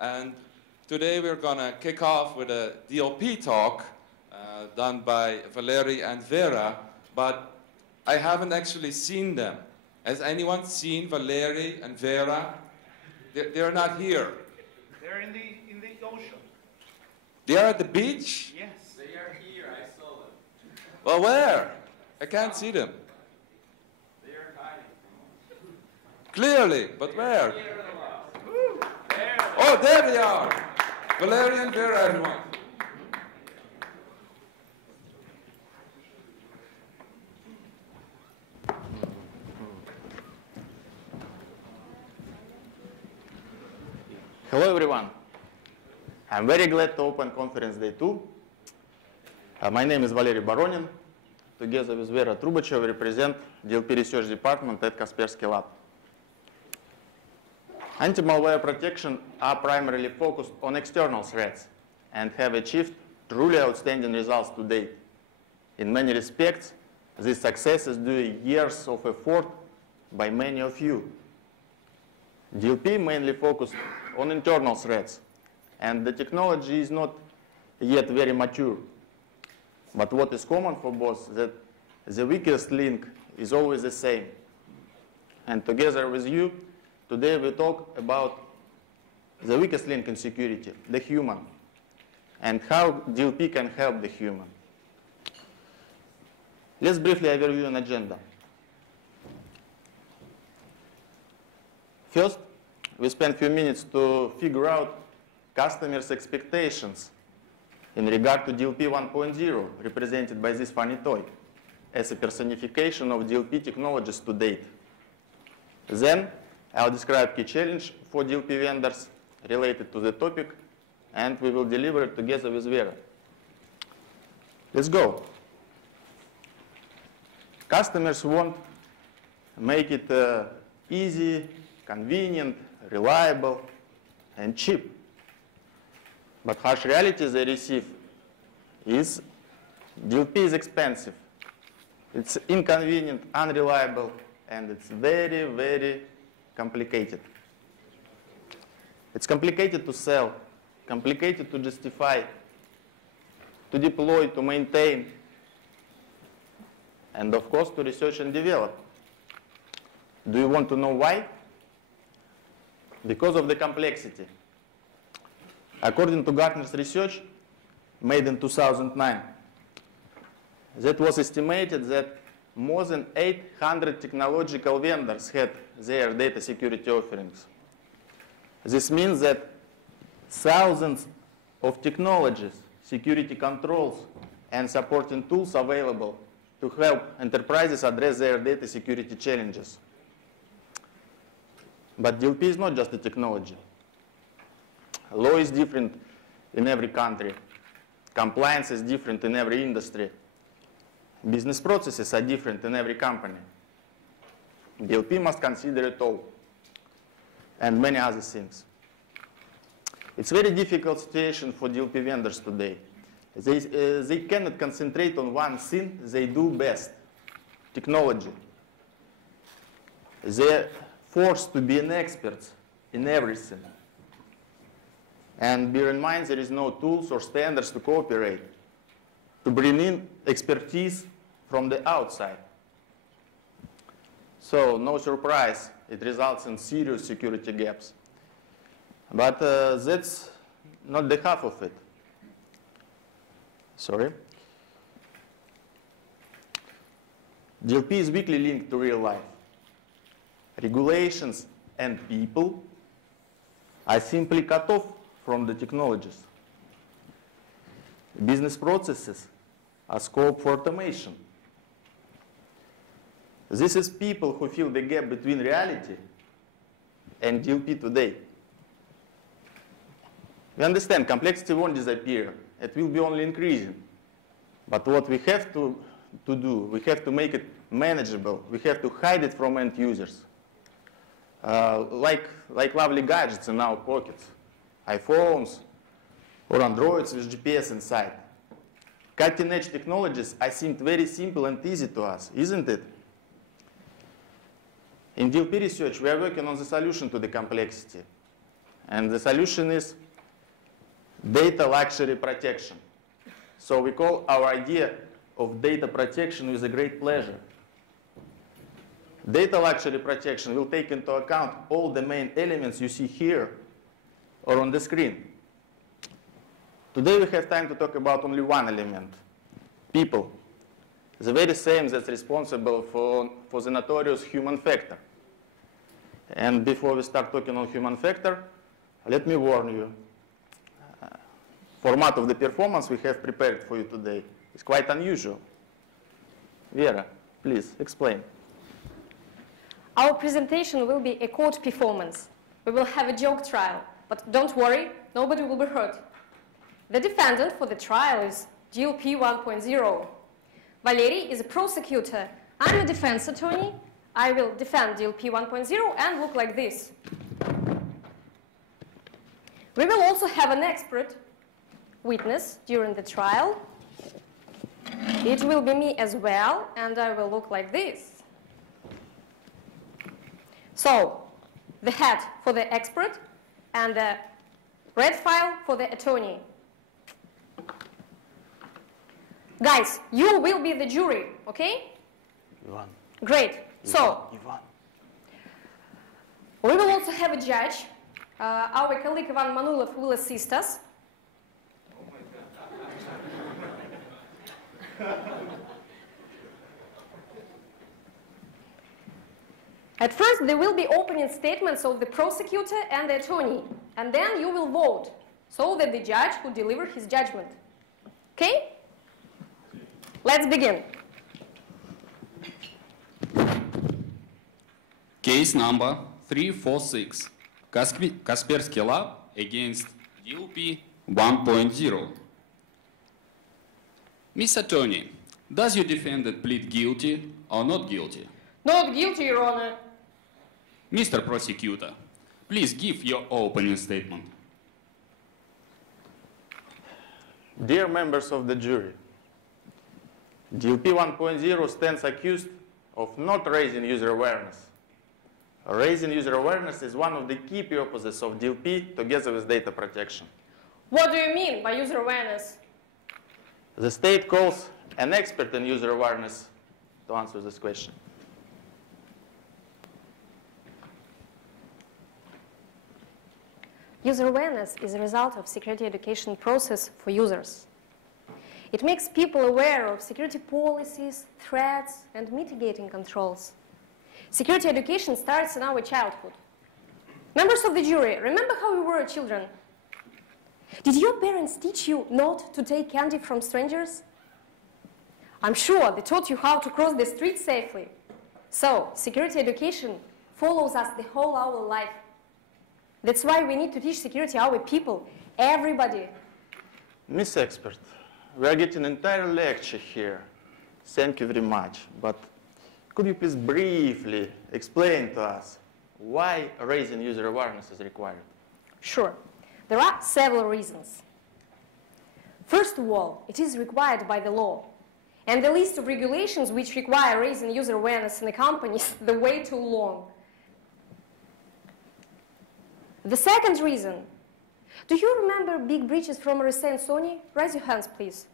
And today we're going to kick off with a DLP talk done by Valery and Vera, but I haven't actually seen them. Has anyone seen Valery and Vera? They're not here. They're in the ocean. They are at the beach? Yes. They are here, I saw them. Well, where? I can't see them. They are hiding from us. Clearly, but where? There. Oh, there they are. Valery and Vera, everyone. Hello everyone. I'm very glad to open Conference Day 2. My name is Valery Baronin. Together with Vera Trubachev, we represent DLP Research Department at Kaspersky Lab. Anti-malware protection are primarily focused on external threats and have achieved truly outstanding results to date. In many respects, this success is due to years of effort by many of you. DLP mainly focused on internal threats, and the technology is not yet very mature. But what is common for both is that the weakest link is always the same. And together with you, today we talk about the weakest link in security, the human, and how DLP can help the human. Let's briefly overview an agenda. First, we spend a few minutes to figure out customers' expectations in regard to DLP 1.0, represented by this funny toy, as a personification of DLP technologies to date. Then, I'll describe key challenge for DLP vendors related to the topic, and we will deliver it together with Vera. Let's go. Customers want to make it easy, convenient, reliable, and cheap. But harsh reality they receive is DLP is expensive. It's inconvenient, unreliable, and it's very, very complicated. It's complicated to sell, complicated to justify, to deploy, to maintain, and of course to research and develop. Do you want to know why? Because of the complexity. According to Gartner's research, made in 2009, that was estimated that more than 800 technological vendors had their data security offerings. This means that thousands of technologies, security controls, and supporting tools available to help enterprises address their data security challenges. But DLP is not just a technology. Law is different in every country. Compliance is different in every industry. Business processes are different in every company. DLP must consider it all, and many other things. It's a very difficult situation for DLP vendors today. They cannot concentrate on one thing they do best, technology. They're forced to be an expert in everything. And bear in mind, there is no tools or standards to cooperate, to bring in expertise from the outside. So, no surprise, it results in serious security gaps. But that's not the half of it. Sorry. DLP is weakly linked to real life. Regulations and people are simply cut off from the technologies. Business processes are scope for automation. This is people who fill the gap between reality and DLP today. We understand complexity won't disappear. It will be only increasing. But what we have to do, we have to make it manageable. We have to hide it from end users. Like lovely gadgets in our pockets, iPhones or Androids with GPS inside. Cutting-edge technologies are seemed very simple and easy to us, isn't it? In DLP research, we are working on the solution to the complexity. And the solution is data luxury protection. So we call our idea of data protection with a great pleasure. Data luxury protection will take into account all the main elements you see here or on the screen. Today we have time to talk about only one element, people. The very same that's responsible for the notorious human factor. And before we start talking on human factor, let me warn you. Format of the performance we have prepared for you today is quite unusual. Vera, please explain. Our presentation will be a court performance. We will have a joke trial, but don't worry, nobody will be hurt. The defendant for the trial is DLP 1.0. Valery is a prosecutor. I'm a defense attorney. I will defend DLP 1.0 and look like this. We will also have an expert witness during the trial. It will be me as well, and I will look like this. So, the hat for the expert and the red file for the attorney. Guys, you will be the jury, okay? Ivan. Great. So, Ivan. we will also have a judge. Our colleague Ivan Manulov will assist us. At first, there will be opening statements of the prosecutor and the attorney, and then you will vote, so that the judge will deliver his judgment. Okay? Let's begin. Case number 346, Kaspersky Lab against DLP 1.0. Miss Attorney, does your defendant plead guilty or not guilty? Not guilty, Your Honor. Mr. Prosecutor, please give your opening statement. Dear members of the jury, DLP 1.0 stands accused of not raising user awareness. Raising user awareness is one of the key purposes of DLP together with data protection. What do you mean by user awareness? The state calls an expert in user awareness to answer this question. User awareness is a result of security education process for users. It makes people aware of security policies, threats, and mitigating controls. Security education starts in our childhood. Members of the jury, remember how you were children? Did your parents teach you not to take candy from strangers? I'm sure they taught you how to cross the street safely. So, security education follows us the whole our life. That's why we need to teach security our people, everybody. Miss Expert, we are getting an entire lecture here. Thank you very much. But could you please briefly explain to us why raising user awareness is required? Sure. There are several reasons. First of all, it is required by the law. And the list of regulations which require raising user awareness in a company is the way too long. The second reason, do you remember big breaches from RSA and Sony? Raise your hands, please.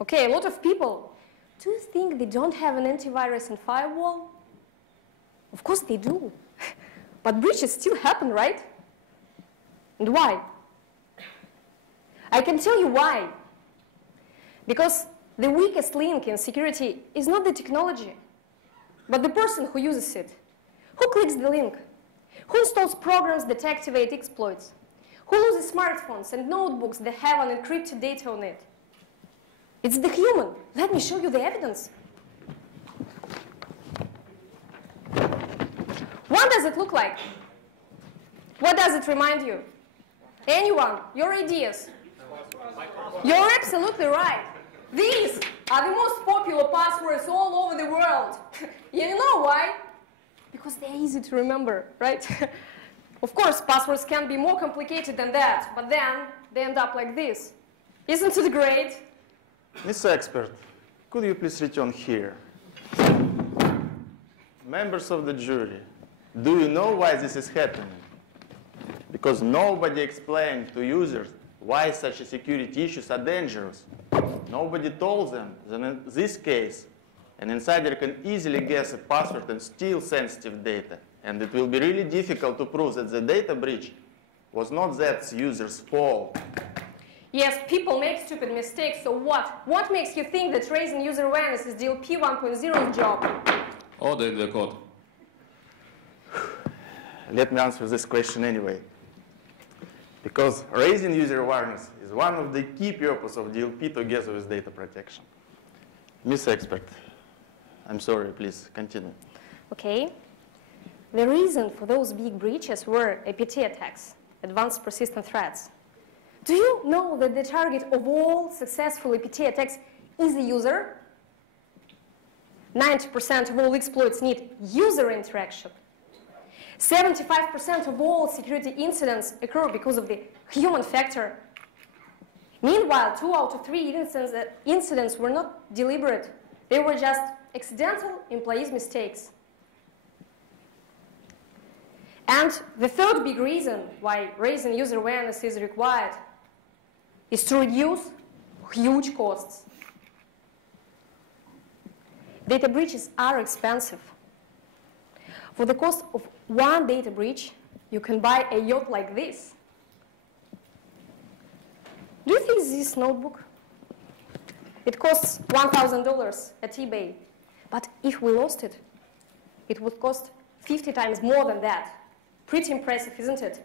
Okay, a lot of people. Do you think they don't have an antivirus and firewall? Of course they do. But breaches still happen, right? And why? I can tell you why. Because the weakest link in security is not the technology, but the person who uses it. Who clicks the link? Who installs programs that activate exploits? Who loses smartphones and notebooks that have an encrypted data on it? It's the human. Let me show you the evidence. What does it look like? What does it remind you? Anyone? Your ideas? You're absolutely right. These are the most popular passwords all over the world. You know why? Because they're easy to remember, right? Of course, passwords can be more complicated than that, but then they end up like this. Isn't it great? Miss Expert, could you please return here? Members of the jury, do you know why this is happening? because nobody explained to users why such security issues are dangerous. Nobody told them that in this case, an insider can easily guess a password and steal sensitive data, and it will be really difficult to prove that the data breach was not that user's fault. Yes, people make stupid mistakes, so what? What makes you think that raising user awareness is DLP 1.0's job? Audit the code. Let me answer this question anyway. Because raising user awareness is one of the key purposes of DLP together with data protection. Miss Expert, I'm sorry, please continue. Okay. The reason for those big breaches were APT attacks, advanced persistent threats. Do you know that the target of all successful APT attacks is the user? 90% of all exploits need user interaction. 75% of all security incidents occur because of the human factor. Meanwhile, 2 out of 3 incidents were not deliberate. They were just accidental employees' mistakes. And the third big reason why raising user awareness is required is to reduce huge costs. Data breaches are expensive. For the cost of one data breach, you can buy a yacht like this. Do you think this notebook? It costs $1,000 at eBay. But if we lost it, it would cost 50 times more than that. Pretty impressive, isn't it?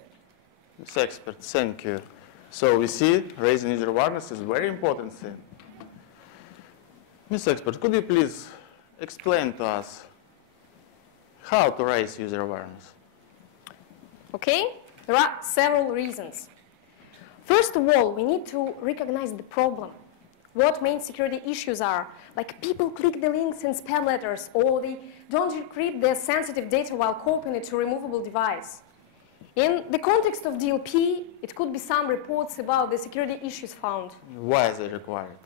Miss Expert, thank you. So we see raising user awareness is a very important thing. Miss Expert, could you please explain to us how to raise user awareness? Okay, there are several reasons. First of all, we need to recognize the problem. What main security issues are, like people click the links in spam letters, or they don't encrypt their sensitive data while copying it to a removable device. In the context of DLP, it could be some reports about the security issues found. Why is it required?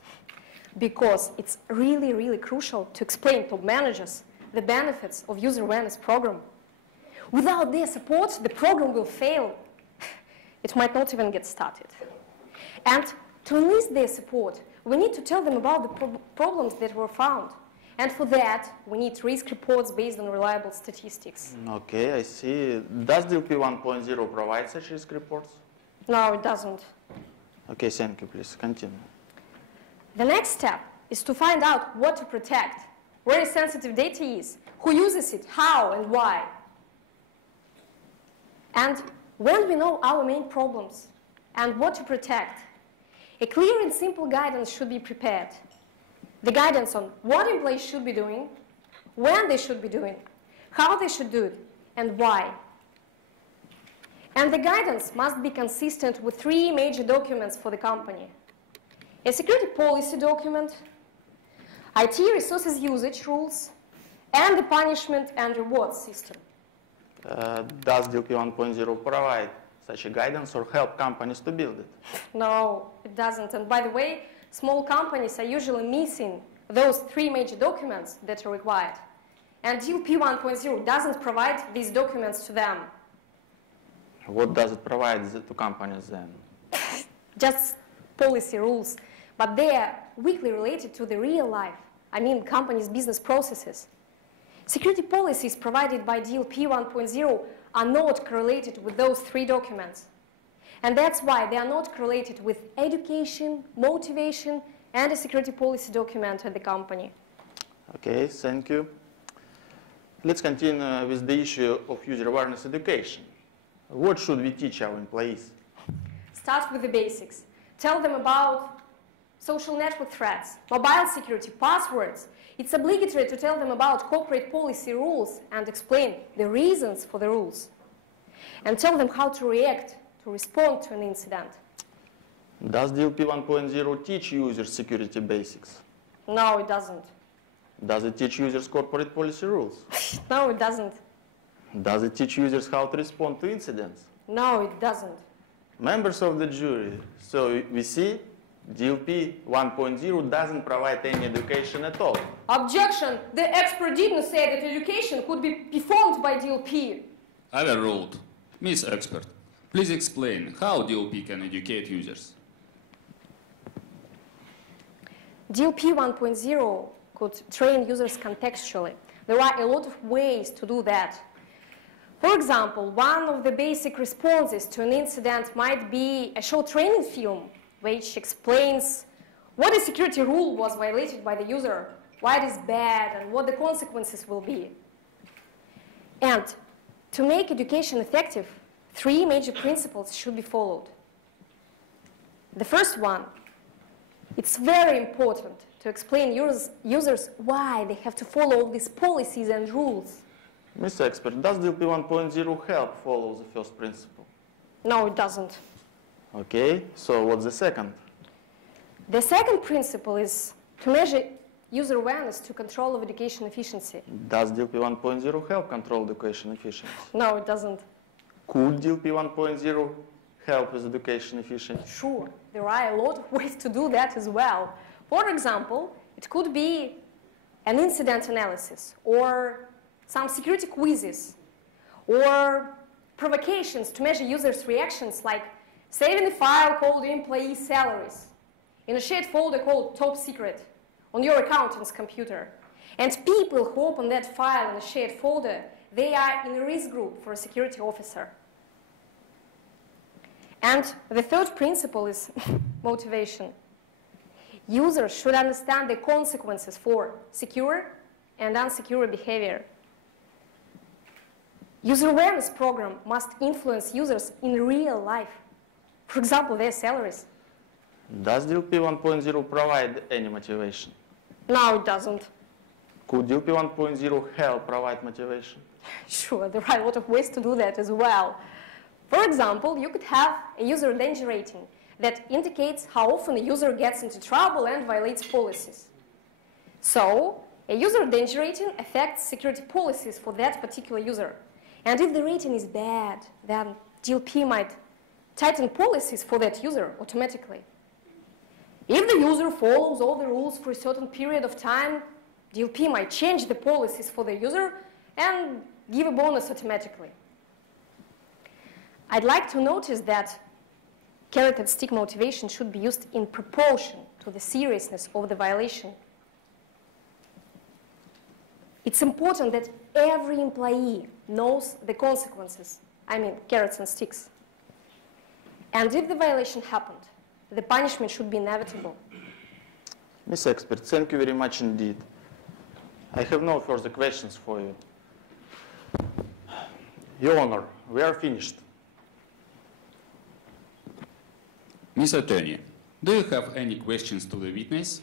Because it's really, really crucial to explain to managers the benefits of user awareness program. Without their support, the program will fail. It might not even get started. And to enlist their support, we need to tell them about the problems that were found. And for that, we need risk reports based on reliable statistics. Okay, I see. Does DLP 1.0 provide such risk reports? No, it doesn't. Okay, thank you. Please continue. The next step is to find out what to protect, where sensitive data is, who uses it, how, and why. And when we know our main problems and what to protect, a clear and simple guidance should be prepared. The guidance on what employees should be doing, when they should be doing, how they should do it, and why. And the guidance must be consistent with 3 major documents for the company. A security policy document, IT resources usage rules, and the punishment and rewards system. Does DLP 1.0 provide such a guidance or help companies to build it? No, it doesn't. And by the way, small companies are usually missing those 3 major documents that are required. And DLP 1.0 doesn't provide these documents to them. What does it provide to companies then? Just policy rules. But they are weakly related to the real life. I mean, companies' business processes. Security policies provided by DLP 1.0 are not correlated with those 3 documents. And that's why they are not correlated with education, motivation, and a security policy document at the company. Okay, thank you. Let's continue with the issue of user awareness education. What should we teach our employees? Start with the basics. Tell them about social network threats, mobile security, passwords. It's obligatory to tell them about corporate policy rules and explain the reasons for the rules. And tell them how to react, to respond to an incident. Does DLP 1.0 teach users security basics? No, it doesn't. Does it teach users corporate policy rules? No, it doesn't. Does it teach users how to respond to incidents? No, it doesn't. Members of the jury, so we see DLP 1.0 doesn't provide any education at all. Objection! The expert didn't say that education could be performed by DLP. Overruled. Miss Expert, Please explain how DLP can educate users. DLP 1.0 could train users contextually. There are a lot of ways to do that. For example, one of the basic responses to an incident might be a short training film which explains what a security rule was violated by the user, why it is bad, and what the consequences will be. And to make education effective, 3 major principles should be followed. The first one, it's very important to explain users why they have to follow these policies and rules. Mr. Expert, does DLP 1.0 help follow the first principle? No, it doesn't. Okay, so what's the second? The second principle is to measure user awareness to control of education efficiency. Does DLP 1.0 help control education efficiency? No, it doesn't. Could DLP 1.0 help with education efficiency? Sure, there are a lot of ways to do that as well. For example, it could be an incident analysis, or some security quizzes, or provocations to measure users' reactions, like saving a file called employee salaries in a shared folder called top secret on your accountant's computer. And people who open that file in a shared folder, they are in a risk group for a security officer. And the third principle is motivation. Users should understand the consequences for secure and unsecure behavior. User awareness program must influence users in real life. For example, their salaries. Does DLP 1.0 provide any motivation? No, it doesn't. Could DLP 1.0 help provide motivation? Sure, there are a lot of ways to do that as well. For example, you could have a user danger rating that indicates how often a user gets into trouble and violates policies. So, a user danger rating affects security policies for that particular user. And if the rating is bad, then DLP might tighten policies for that user automatically. If the user follows all the rules for a certain period of time, DLP might change the policies for the user and give a bonus automatically. I'd like to notice that carrot and stick motivation should be used in proportion to the seriousness of the violation. It's important that every employee knows the consequences, I mean carrots and sticks. And if the violation happened, the punishment should be inevitable. Ms. Expert, thank you very much indeed. I have no further questions for you. Your Honor, we are finished. Ms. Attorney, do you have any questions to the witness?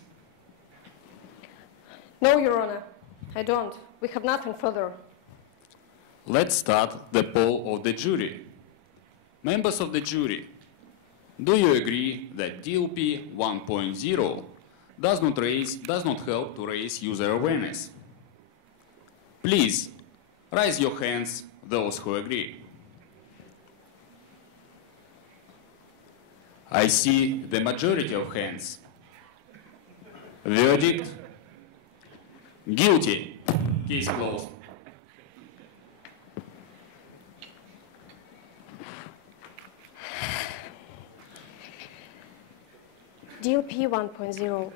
No, Your Honor, I don't. We have nothing further. Let's start the poll of the jury. Members of the jury, do you agree that DLP 1.0 does not help to raise user awareness? Please, raise your hands, those who agree. I see the majority of hands. Verdict? Guilty. Case closed. DLP 1.0.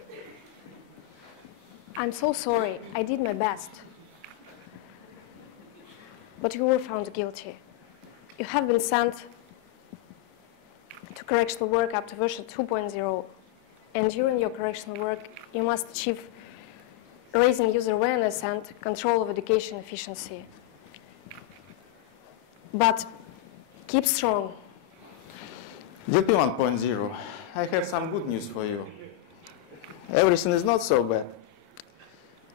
I'm so sorry. I did my best. But you were found guilty. You have been sent to correctional work up to version 2.0. And during your correctional work, you must achieve raising user awareness and control of education efficiency. But keep strong. DLP 1.0, I have some good news for you. Everything is not so bad.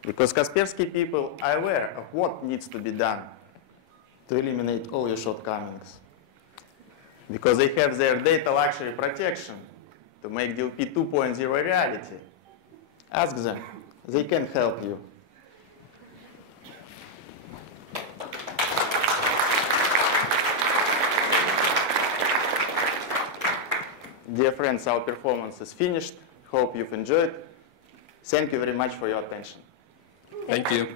Because Kaspersky people are aware of what needs to be done to eliminate all your shortcomings. Because they have their data luxury protection to make DLP 2.0 a reality. Ask them. They can help you. Dear friends, our performance is finished. Hope you've enjoyed. Thank you very much for your attention. Thank you.